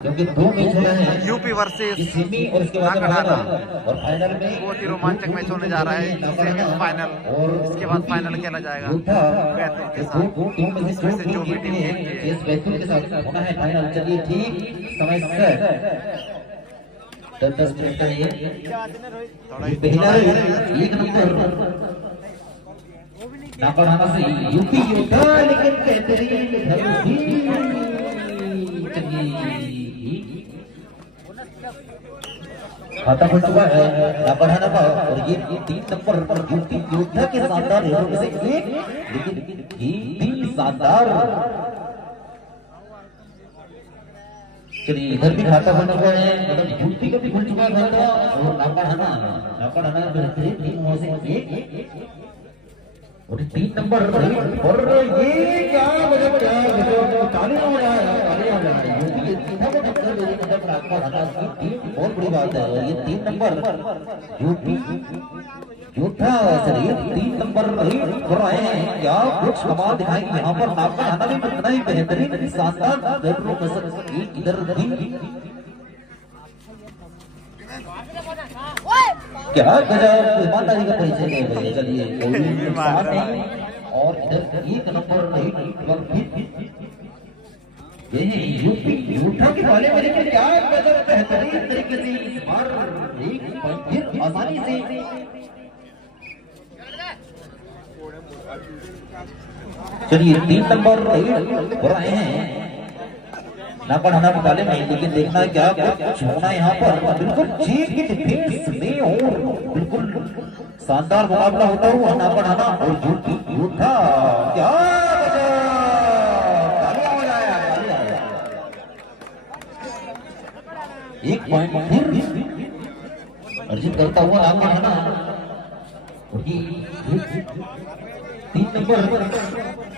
क्योंकि दो मैच होना है यूपी वर्सेस सेमी और उसके बाद और फाइनल में बहुत ही रोमांचक मैच होने जा रहा है। सेमीफाइनल और इसके बाद फाइनल खेला जाएगा बैतूल के साथ। इसमें से जो भी टीम जीतती है बैतूल के साथ होना है फाइनल। चलिए ठीक समय से 10 मिनट का ये पहला एक नंबर नापढ़ाना से यूपी योद्धा लेकिन बेहतरीन खाता खुल चुका है नापढ़ाना का। और ये 3 नंबर पर यूपी योद्धा के शानदार हेडर में से एक, लेकिन ये 3 शानदार। चलिए इधर भी खाता खुल चुका है, मतलब यूपी का भी खुल चुका है खाता। और नापढ़ाना बेहतरीन टीमों से एक और 3 नंबर और ये क्या गजब तालियां हो रहा है यूपी के बहुत बड़ी बात है। ये 3 नंबर यूपी योद्धा शरीर 3 नंबर कर रहे हैं। क्या कुछ कमाल दिखाएंगे यहाँ पर। नापढ़ाना भी कितना ही बेहतरीन शानदार इधर क्या गजब ईमानदारी का परिचय दे रहे हैं। चलिए कोई नुकसान नहीं। और इधर 1 नंबर ये यूपी योद्धा के वाले में लेकिन क्या गजब बेहतरीन तरीके से इस बार एक फिर आसानी से। चलिए 3 नंबर हो रहे हैं नापढ़ाना मुकाबले में, लेकिन देखना क्या कुछ होना यहाँ पर। बिल्कुल जीत की डिफेंस में और बिल्कुल शानदार मुकाबला होता हुआ नापढ़ाना और यूपी योद्धा। क्या एक पॉइंट फिर अर्जित करता हुआ नापढ़ाना। 3 नंबर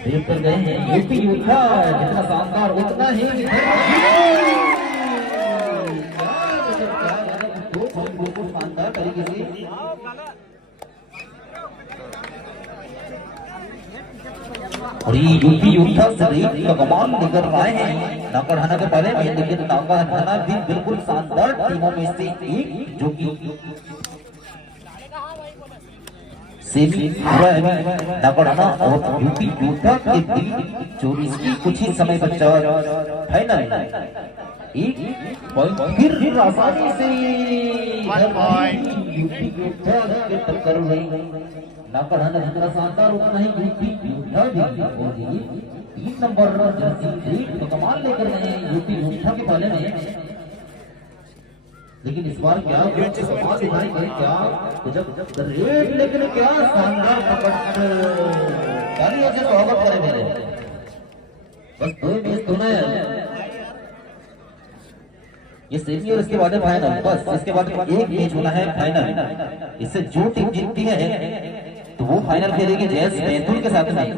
देख कर गए हैं यूपी योद्धा। जितना शानदार उतना ही शानदार तरीके से। और ये यूपी योद्धा शरीर का कमाल लेकर आए हैं नापढ़ाना के बारे में, लेकिन नापढ़ाना भी बिल्कुल शानदार टीमों में से एक जो कि नापढ़ाना और यूपी योद्धा के बीच 24 की कुछ ही समय बचाव फाइनल। एक पॉइंट फिर आसानी से यूपी योद्धा के टक्कर हुई। नापढ़ाना जितना शानदार उतना ही यूपी योद्धा भी। 3 नंबर कमाल लेकर गए यूपी योद्धा के बारे में, लेकिन इस बार क्या क्या रेट, लेकिन क्या शानदार से स्वागत करें मेरे। बस 2 मैच होना है ये सेमी और इसके बाद फाइनल। बस इसके बाद एक मैच होना है फाइनल। इससे जो टीम जीतती है तो वो फाइनल खेलेगी जैस बैतूल के साथ में।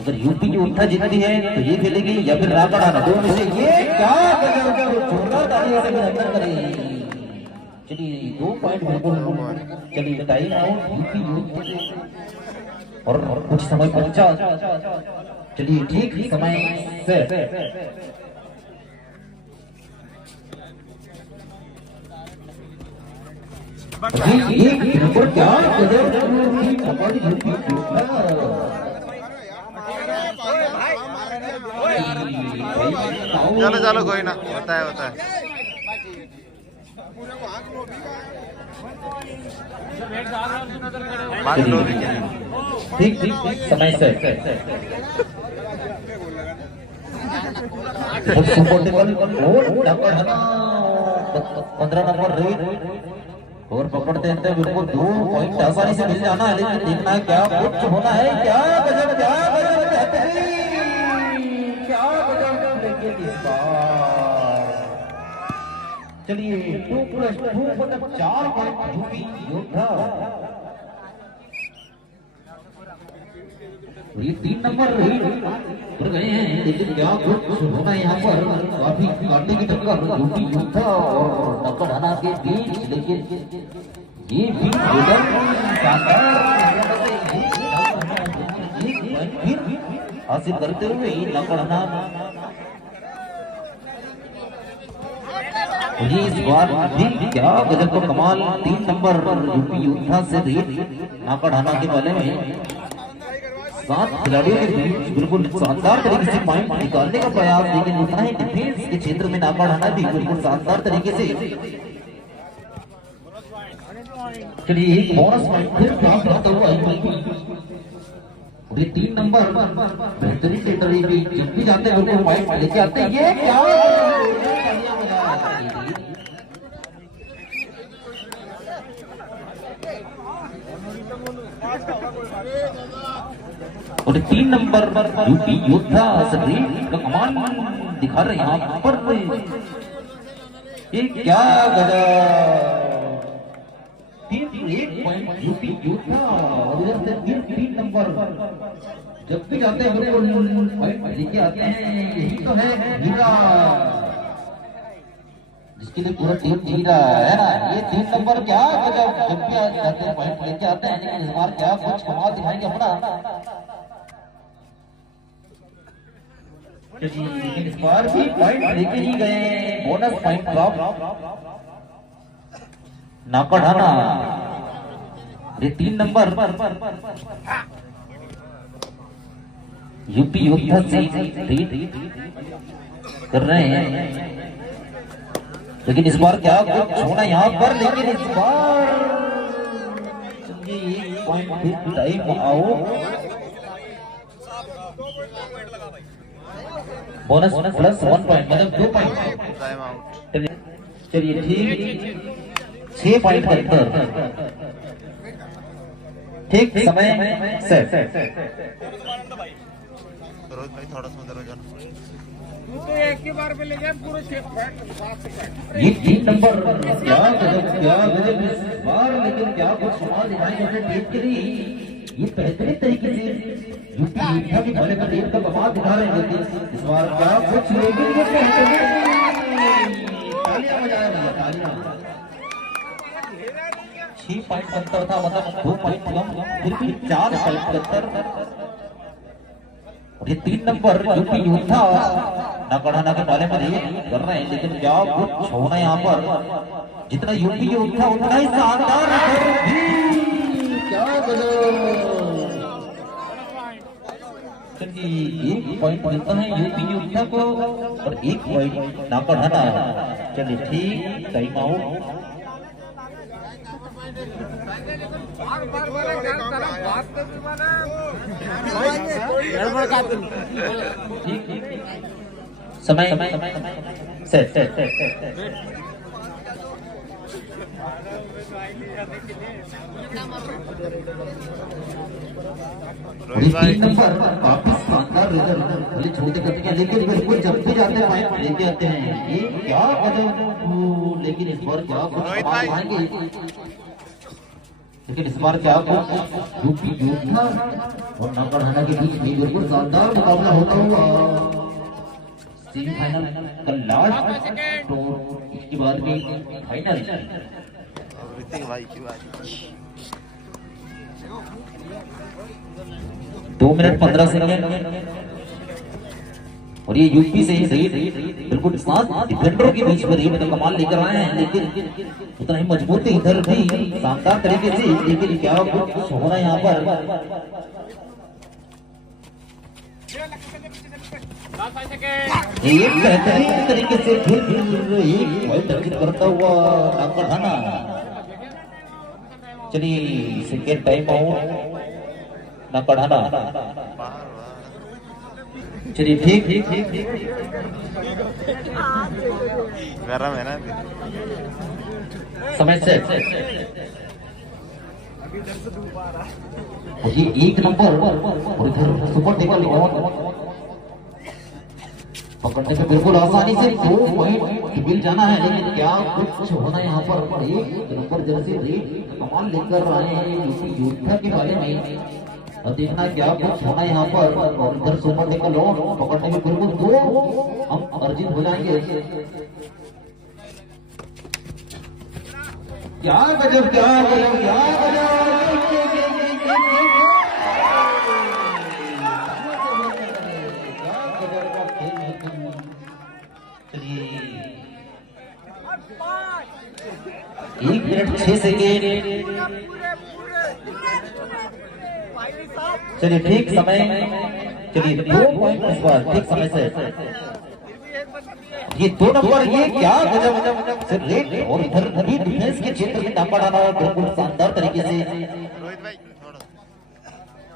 अगर यूपी की योद्धा जीतती है तो ये खेलेगी या फिर नापढ़ाना। 2 में से ये क्या करेगी। चलिए 2 पॉइंट बिल्कुल। चलिए टाइम आउट यूपी योद्धा और कुछ समय बचा। चलिए ठीक समय से क्या चलो चलो कोई ना, होता है ठीक समय से 15 नंबर रेट और पकड़ते हैं बिल्कुल 2 पॉइंट आसानी से मिल जाना है। लेकिन देखना है क्या कुछ होना है। क्या गजब लेकिन इस बार चलिए 2+2 मतलब 4 पॉइंट यूपी योद्धा। ये 3 नंबर गए हैं, लेकिन क्या कुछ होना है यहाँ पर। काफी काटने की टक्कर यूपी योद्धा और नापढ़ाना के बीच, लेकिन ये भी हासिल करते हुए नापढ़ाना ये इस बार भी क्या गजब का कमाल 3 नंबर यूपी योद्धा से नाकड़ाना के बाले में 7 खिलाड़ियों के बीच बिल्कुल शानदार तरीके से पॉइंट निकालने का प्रयास, लेकिन उतना ही डिफेंस के क्षेत्र में नाकड़ाना भी बिल्कुल शानदार तरीके से। चलिए एक बोनस पॉइंट फिर प्राप्त होता हुआ ये 3 नंबर बेहतरीन से तरीके जब भी जाते हैं उनको पॉइंट लेके आते हैं। ये क्या और 3 नंबर यूपी योद्धा का कमान दिखा रहे हैं यहाँ पर। ये क्या गजब 1 पॉइंट यूपी योद्धा और उधर से 3 नंबर जब भी जाते हैं पॉइंट लेके आते हैं। यही तो है हीरा जिसके लिए पूरा टीम जी रहा है ना। ये 3 नंबर क्या गजब जब भी जाते हैं पॉइंट लेके आते हैं, लेकिन इस बार क्या कुछ कमाल दिखाएंगे अपना। लेकिन इस बार भी पॉइंट लेके ही गए, बोनस पॉइंट ड्रॉप नाकड़ाना। ये 3 नंबर यूपी योद्धा से कर रहे हैं, लेकिन इस बार क्या कुछ होना यहाँ पर। लेकिन इस बार चलिए 1 पॉइंट टाइम आओ, बोनस प्लस 1 पॉइंट मतलब 2 पॉइंट टाइम आउट। चलिए ठीक 6 पॉइंट के अंतर ठीक समय सेट। रोहित भाई थोड़ा सा उधर हो जाना। तो एक ही बार में ले जाए पूरे 6 पॉइंट। ये 3 नंबर क्या गजब इस बार, लेकिन क्या कुछ कमाल दिखाएंगे अपने टीम के लिए। ये बेहतरीन तरीके से यूपी योद्धा की भले टीम का कमाल दिखा रहे हैं, लेकिन इस बार क्या कुछ लेकिन तालियां बजाया भैया तालियां। 6 पॉइंट अंतर था मतलब 2 पॉइंट कम, फिर भी 4 पॉइंट अंतर। ये 3 नंबर यूपी योद्धा नाकड़ाना के बारे में कर रहे हैं, लेकिन क्या कुछ होना यहाँ पर। जितना यूपी योद्धा उतना ही शानदार क्या चलिए 1 पॉइंट मिलता है यूपी योद्धा को और 1 पॉइंट नाकड़ाना। चलिए ठीक टाइम आउट। समय सेट रोहित भाई 3 नंबर वापस शानदार रिजल्ट छोड़ते करते हैं, लेकिन बिल्कुल जब भी जाते हैं पॉइंट लेके आते हैं। ये क्या गजब, लेकिन इस बार क्या कुछ आएंगे। लेकिन इस बार क्या कुछ यूपी योद्धा और नाकड़ाना के बीच में बिल्कुल शानदार मुकाबला होता हुआ सेमीफाइनल का लास्ट तो इसके बाद भी फाइनल। ऋतिक भाई की बात 2 मिनट 15 सेकंड और ये यूपी से ही बिल्कुल 7 डिफेंडरों के बीच में रेड का कमाल लेकर आए हैं, लेकिन उतना ही मजबूती इधर भी शानदार तरीके से। लेकिन क्या कुछ होना यहाँ पर। एक बेहतरीन तरीके से फिर एक पॉइंट अर्जित करता हुआ नाकड़ाना। चलिए सेकेंड टाइम आउट नाकड़ाना। चलिए ठीक गरम है ना समय से ये 1 नंबर और इधर सुपर टेबल पकड़ने पे बिल्कुल आसानी से 2 पॉइंट मिल जाना है, लेकिन क्या कुछ होना यहाँ पर। 1 नंबर जर्सी रेड कमाल लेकर आए हैं यूपी योद्धा के बारे में, और देखना क्या कुछ होना यहाँ पर। और इधर सुपर टेबल पकड़ने में बिल्कुल 2 हम अर्जित हो जाएंगे। क्या गजब क्या गजब क्या गजब। 1 मिनट 6 सेकेंड। चलिए ठीक समय, चलिए 2 पॉइंट इस बार ठीक समय से। ये 2 नंबर, ये क्या गजब से रेट और इधर भी डिफेंस के क्षेत्र में नाम बढ़ाना बिल्कुल शानदार तरीके से।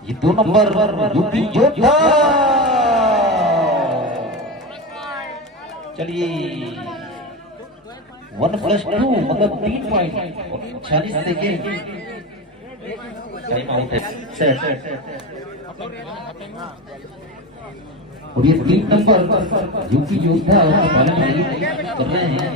ये 2 नंबर यूपी योद्धा। चलिए 1+2 मतलब 3 पॉइंट 46 सेकेंड। टाइम आउट है सेट। और ये 3 नंबर यूपी योद्धा कर रहे हैं।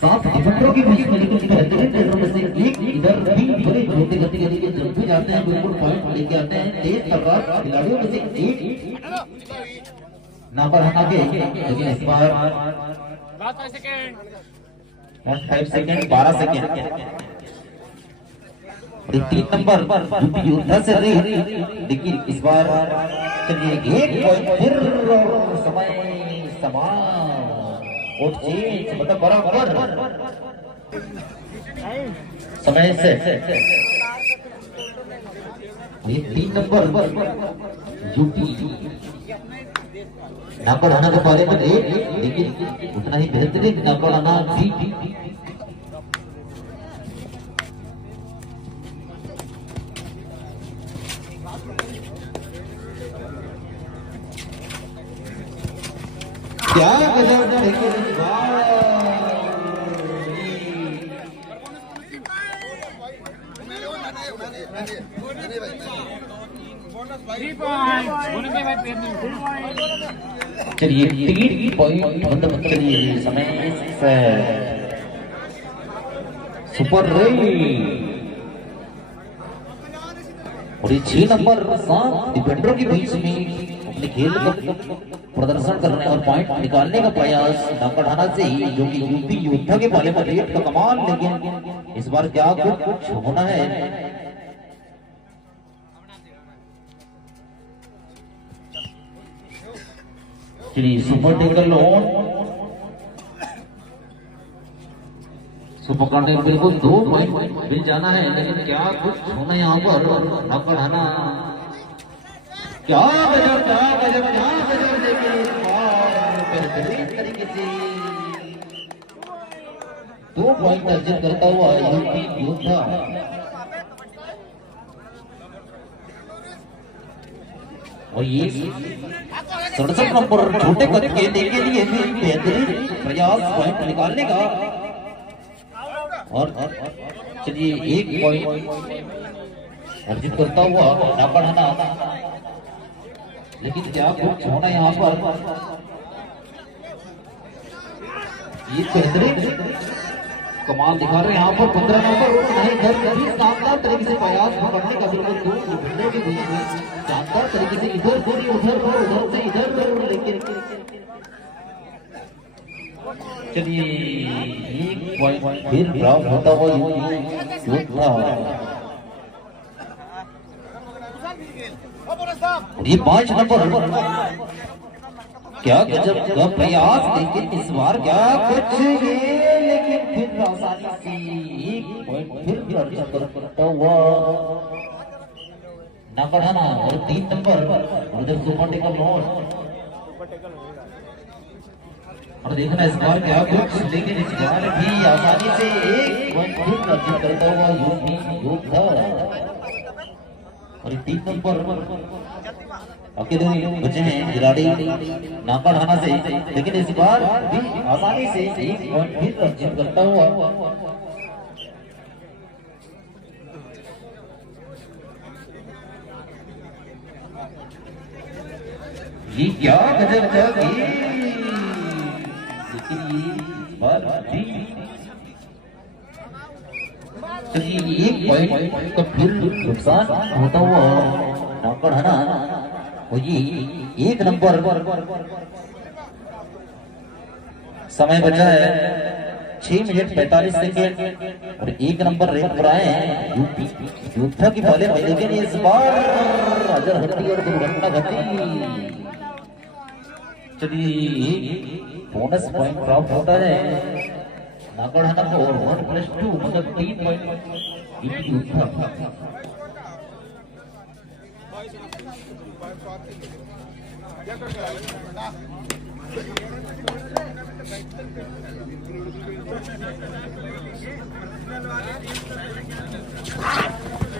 7 डिफेंडरों की बीच में लेकिन बेहतरीन रेडरों में से एक इधर भी बड़े छोटे गति के जल्दी जाते हैं, बिल्कुल पॉइंट लेके आते हैं। तेज तर्रार खिलाड़ियों में से एक नंबर हटा के, लेकिन इस बार 5 सेकेंड 12 सेकेंड। 3 नंबर यूपी योद्धा से रही, लेकिन इस बार चलिए 1 पॉइंट फिर समय समान और चेंज मतलब बराबर समय से। ये 3 नंबर यूपी नाम बढ़ाना के बारे में एक, लेकिन उतना ही बेहतरीन नाम बढ़ाना भी। क्या गजब लेकिन चलिए 3 पॉइंट मतलब चलिए समय से सुपर रेल। और ये 6 नंबर 7 डिफेंडरों के बीच में अपने खेल का प्रदर्शन करने और पॉइंट निकालने का प्रयास नाम बढ़ाना से ही, जो कि यूपी योद्धा के बारे में रेट का कमाल। लेकिन इस बार क्या कुछ होना है। चलिए सुपर टेकल ऑन, सुपर करने बिल्कुल 2 पॉइंट मिल जाना है, लेकिन क्या कुछ होना यहाँ पर नाम बढ़ाना। क्या गजब लेकिन बेहतरीन तरीके से 2 पॉइंट अर्जित करता हुआ यूपी योद्धा। और ये 67 नंबर छोटे कद के लिए भी बेहतरीन प्रयास पॉइंट निकालने का। और चलिए 1 पॉइंट अर्जित करता हुआ नाम बढ़ाना, लेकिन क्या कुछ होना यहाँ पर। ये बेहतरीन कमाल दिखा रहे हैं यहाँ पर 15 नंबर। नहीं घर कभी शानदार तरीके से प्रयास पकड़ने का, बिल्कुल 2 डिफेंडरों के बीच में शानदार तरीके से इधर गोली उधर दो, उधर से इधर दो। लेकिन चलिए 1 पॉइंट फिर प्राप्त होता हुआ योद्धा। ये 5 नंबर क्या गजब का प्रयास, लेकिन इस बार क्या कुछ ये, लेकिन फिर आसानी से 1 पॉइंट फिर अर्जित करता हुआ नाम बढ़ाना। और 3 नंबर उधर सुपर टेकल ऑन। और देखना इस बार क्या कुछ, लेकिन इस बार भी आसानी से 1 पॉइंट फिर अर्जित करता हुआ यूपी योद्धा। और 3 नंबर अकेले बचे हैं खिलाड़ी नाम बढ़ाना से, लेकिन इस बार भी आसानी से 1 पॉइंट फिर अर्जित करता हुआ। ये क्या गजब लेकिन ये बार भी चलिए 1 पॉइंट का फिर नुकसान होता हुआ नाम बढ़ाना। और ये 1 नंबर समय बचा है 6 मिनट 45 सेकेंड। और 1 नंबर रेट पर आए हैं यूपी योद्धा की बाले में, लेकिन इस बार अजर हड्डी और दुर्घटना घटी। चलिए बोनस पॉइंट प्राप्त होता है नागढ़ाना को और 1+2 मतलब 3 पॉइंट यूपी योद्धा।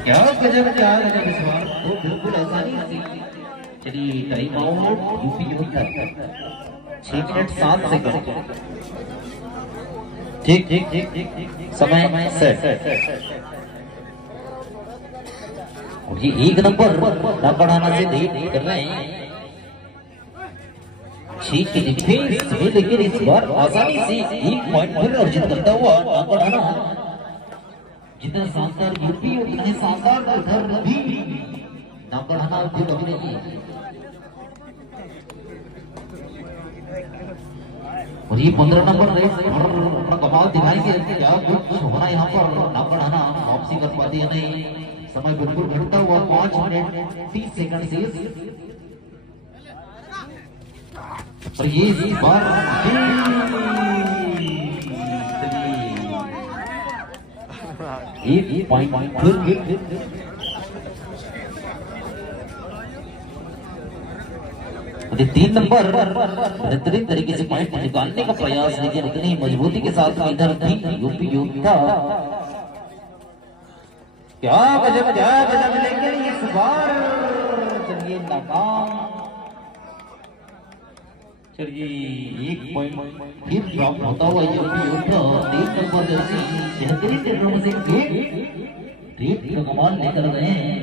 क्या गजब इस बार तो बिल्कुल आसानी से। चलिए टाइम आउट यूपी योद्धा 6 मिनट 7 सेकंड। ठीक समय सेट। और ये एक नंबर ना बढ़ाना से लीड कर रहे हैं। ठीक की डिफेंस में लेकिन इस बार आसानी से 1 पॉइंट फिर अर्जित करता हुआ ना बढ़ाना। जितना शानदार यूपी उतना ही शानदार उधर भी ना बढ़ाना उद्योग अभी नहीं है। और ये 15 नंबर रेस अपना कमाल दिखाएंगे क्या कुछ होना यहाँ पर ना बढ़ाना वापसी कर पाती है नहीं। समय बिल्कुल घटता हुआ 5 मिनट 30 सेकंड से। और ये इस बार एक पॉइंट फिर तीन नंबर बेहतरीन तरीके से पॉइंट निकालने का प्रयास, लेकिन इतनी मजबूती के साथ इधर भी यूपी योद्धा क्या गजब लेकिन इस बार चलिए नाकाम। चलिए 1 पॉइंट फिर ड्रॉप होता हुआ यूपी योद्धा 3 नंबर जैसी बेहतरीन तरीके से रेट का कमाल लेकर गए हैं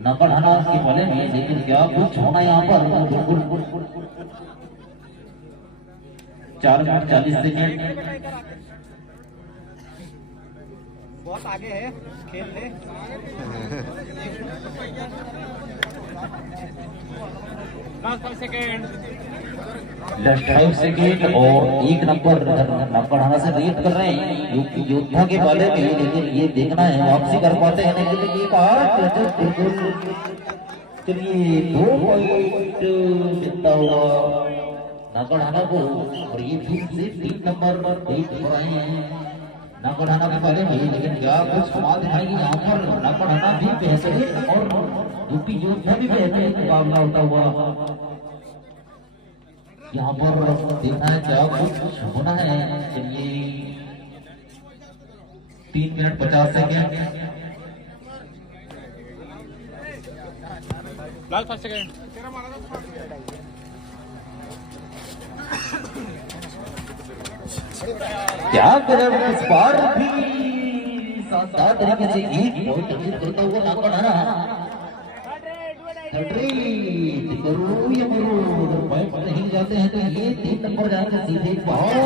न बढ़ाना के भले में। लेकिन क्या कुछ होना यहाँ पर बिल्कुल 4 मिनट 40 सेकंड। बहुत आगे है खेल ले। लास्ट 5 सेकेंड और 1 नंबर बढ़ाना से रीड कर रहे हैं यूपी योद्धा के बारे में। लेकिन ये देखना है वापसी कर पाते हैं नहीं। चलिए 2 पॉइंट मिलता हुआ नागढ़ाना को। और ये फिर से 3 नंबर पर रीड हो रहे हैं नागढ़ाना के बारे में। लेकिन क्या कुछ कमाल दिखाएगी यहाँ पर नागढ़ाना भी बेहतरीन और यूपी योद्धा भी बेहतरीन मुकाबला होता हुआ यहाँ पर देखना है क्या कुछ होना है। चलिए 3 मिनट 50 सेकंड। Last 5 second. क्या गजब इस बार भी शानदार तरीके से 1 पॉइंट अर्जित करता हुआ नागढ़ाना। पॉइंट नहीं जाते हैं तो ये 3 नंबर जाएंगे सीधे बाहर।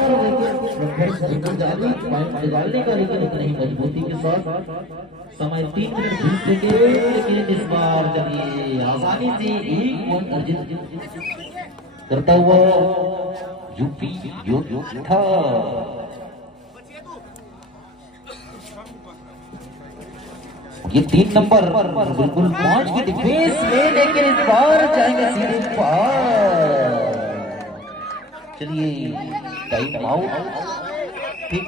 पॉइंट निकालने का लेकिन उतनी ही मजबूती के साथ। समय 3 मिनट 20 सेकंड। लेकिन इस बार चलिए आसानी से 1 पॉइंट अर्जित करता हुआ यूपी योद्धा। ये 3 नंबर बिल्कुल 5 की डिफेंस में, लेकिन इस बार जाएंगे सीधे पार। चलिए टाइम आउट। ठीक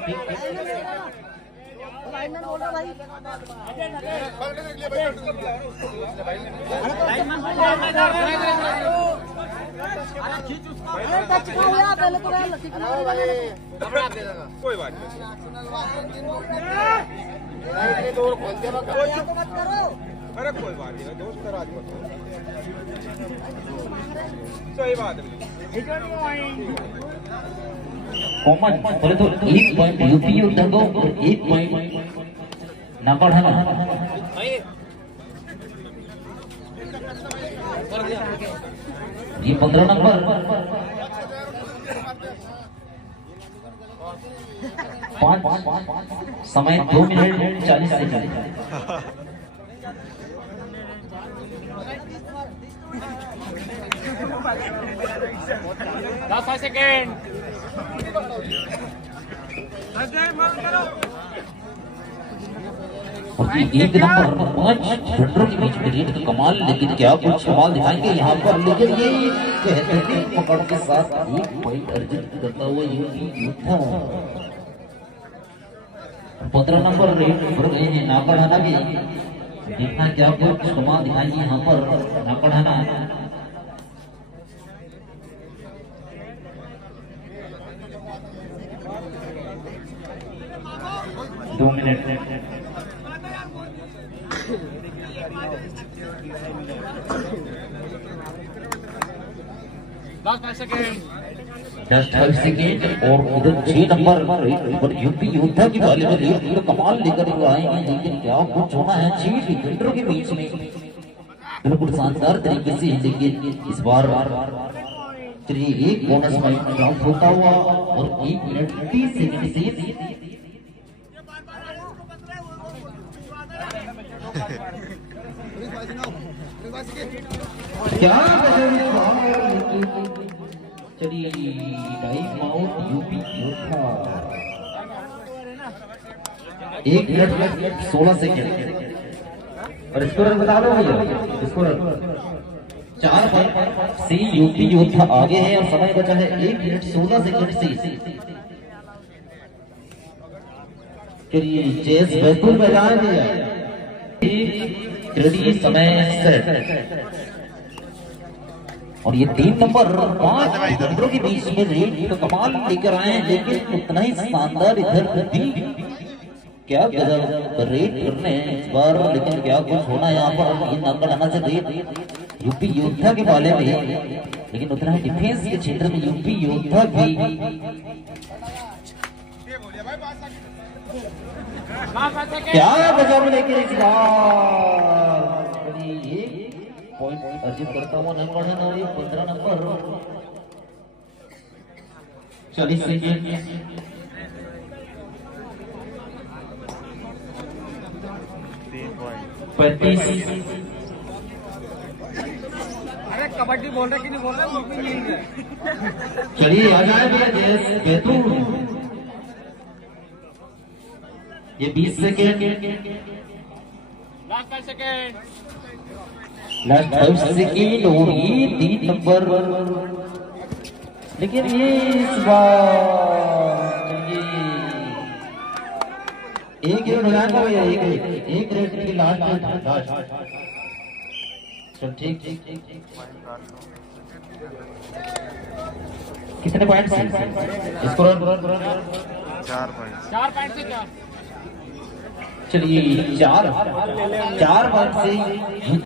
कोई बात अरे कोई बात नहीं दोस्त राज सही बात कॉमन बोले तो 1 पॉइंट यूपी योद्धा को और 1 पॉइंट नागढ़ाना। ये 15 नंबर 5 समय 2 मिनट 40 सेकंड। Last 5 second. और ये एक नंबर 5 रनरों के बीच में रेट का कमाल, लेकिन क्या कुछ कमाल दिखाएंगे यहाँ पर, लेकिन ये बेहतरीन पकड़ के साथ एक पॉइंट अर्जित करता हुआ यूपी योद्धा 15 नंबर रेट पर गए हैं नाकड़ाना के। देखना क्या कुछ कमाल दिखाएंगे यहाँ पर नाकड़ाना। दो मिनट जस्ट 5 सेकेंड और इधर 6 नंबर पर यूपी योद्धा की बाले में रेट कमाल लेकर आएंगे, लेकिन क्या कुछ होना है 6 डिफेंडरों के बीच में बिल्कुल शानदार तरीके से। लेकिन इस बार चलिए एक बोनस पॉइंट ड्रॉप होता हुआ और 1 मिनट 30 सेकंड से क्या चलिए टाइम आउट यूपी योद्धा 1 मिनट 16 सेकंड और स्कोर बता दो भैया। स्कोर 4 पॉइंट से यूपी योद्धा आगे है और समय बचा है 1 मिनट 16 सेकंड से। चलिए जेएस बैतूल मैदान दिया समय सेट और ये 3 नंबर 5 रनरों के बीच में रेट तो कमाल लेकर आए हैं, लेकिन उतना ही शानदार इधर भी क्या गजब रेट करने हैं इस बार, लेकिन क्या कुछ होना है यहाँ पर। ये नाकड़ाना से रेट यूपी योद्धा के बाले में, लेकिन उतना ही डिफेंस के क्षेत्र में यूपी योद्धा भी क्या गजब लेके इस बार पॉइंट अर्जित करता हुआ नंबर है और ये 15 नंबर 40 सेकेंड 35। अरे कबड्डी बोल रहे कि नहीं बोल रहे, वो भी यही है। चलिए आ जाए भैया जेएस बैतूल। ये 20 second last 5 second last 5 second और ये 3 नंबर, लेकिन ये इस बार चलिए 1 रेट लगाना भैया, एक रेट की लास्ट चल ठीक। कितने पॉइंट स्कोर 4 पॉइंट 4 पॉइंट से क्या चलिए 4 पॉइंट से